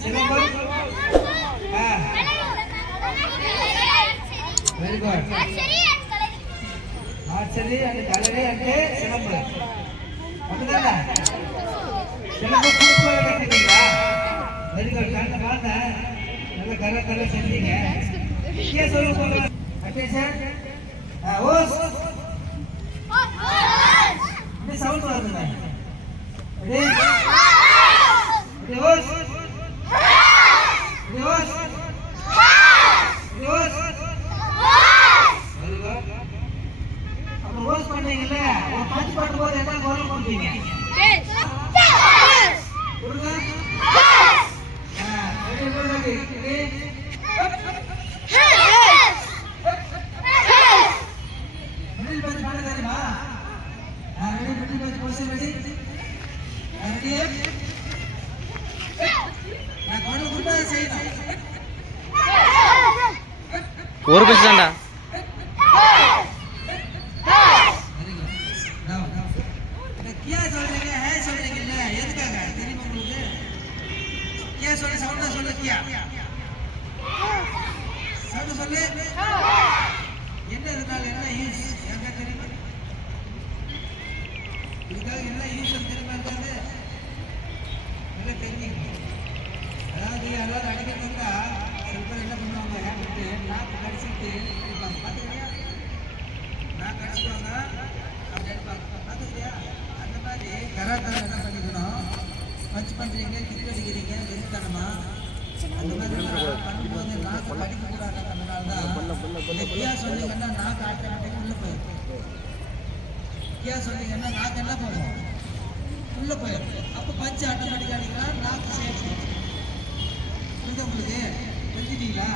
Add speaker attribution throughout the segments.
Speaker 1: Silambam ah very good archery and kalari and silambam அப்படிதானே சிலம்பம் குழுக்களை கட்டிட்டீங்களா very நல்ல கரை கரை செஞ்சீங்க ஏன் சொல்ல போகிறேன் அட்டேஷன் ஓஸ் சவுண்ட் வருதுங்க இப்படி ஓஸ் இப்படி ஓஸ் இப்படி ஓஸ் பண்ணீங்கல்ல ஒரு பஞ்சு பண்ணும்போது என்ன குரல் கொடுப்பீங்க கொடுங்க ஆ ஒரு சவுண்ட் தான்டா. என்ன இருந்தால என்ன யூஸ் எங்க தெரியுமா இதுக்காக என்ன யூஸ் தெரியுமா இருக்காது நல்லா தெரிஞ்சுக்கணும் அதாவது யாராவது அடிக்கிறது கிரிக்கெட் அடிக்கிறீங்க வெறித்தனமா? அந்த மாதிரி பண்ணும்போது நாக்கு கடிக்கக்கூடாதுன்றதுனால தான் கியா சொன்னீங்கன்னா நாக்கு ஆட்டோமேட்டிக்காக உள்ள போயிடும் கியா சொன்னீங்கன்னா நாக்கு என்ன போகும் உள்ள போயிடும் அப்போ பஞ்சு ஆட்டோமேட்டிக்காக அடிக்கலாம் நாக்கு புரியுதா உங்களுக்கு? தெரிஞ்சுட்டீங்களா?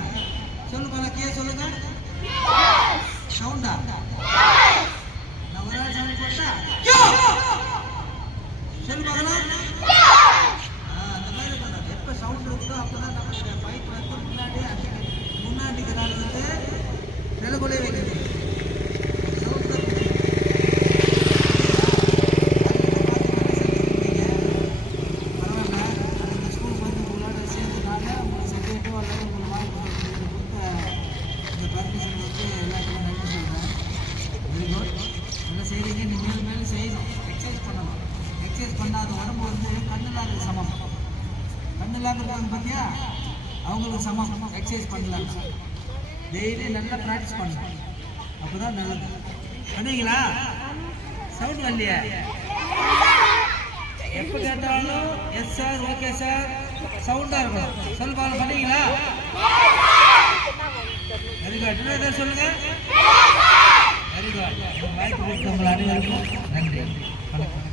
Speaker 1: சொல்லு போல கே சொல்லுங்க. சவுண்டா நான் ஒரு ஆள் சவுண்ட் போட்டா சொல்லு பார்க்கலாம் ஆ, அந்த மாதிரி பண்ணணும் எப்போ சவுண்ட் இருக்குதோ அப்பதான் நம்ம பைக் வந்து முன்னாடி அடிக்கணும். முன்னாடி இருக்கிற ஆள் வந்து நிலக்குள்ளே வைக்கணும் சவுண்ட் தான் பரவாயில்ல அந்த ஸ்கூல் வந்து உங்களோட சேர்ந்தனால உங்களை செக்ரட்டோ அல்லது உங்களை கொடுக்கணும் அப்போ தான் இந்த பர்மிஷன் வந்து முன்னாடி நன்றி சொல்கிறேன் வெரி குட் நல்லா செய்கிறீங்க நீ மேலும் மேலும் செய்யணும் எக்ஸசைஸ் பண்ணணும் எக்ஸசைஸ் பண்ணாத உடம்பு வந்து கண்ணுலாது சமம். பண்ணலான்னு இருக்காங்க பார்த்தியா அவங்களுக்கு சமம். எக்ஸசைஸ் பண்ணலாம். டெய்லி நல்லா ப்ராக்டிஸ் பண்ணலாம் அப்போ தான் நல்லது. பண்ணுவீங்களா? சவுண்ட் வரலையே. எப்போ கேட்டாலும் எஸ் சார் ஓகே சார் சவுண்டாக இருக்கும் சொல்லு பாருங்க பண்ணுவீங்களா? வெரி குட் ஏதாவது சொல்லுங்க. வெரி குட் வாய்ப்பு அனைவருக்கும் நன்றி. வணக்கம்.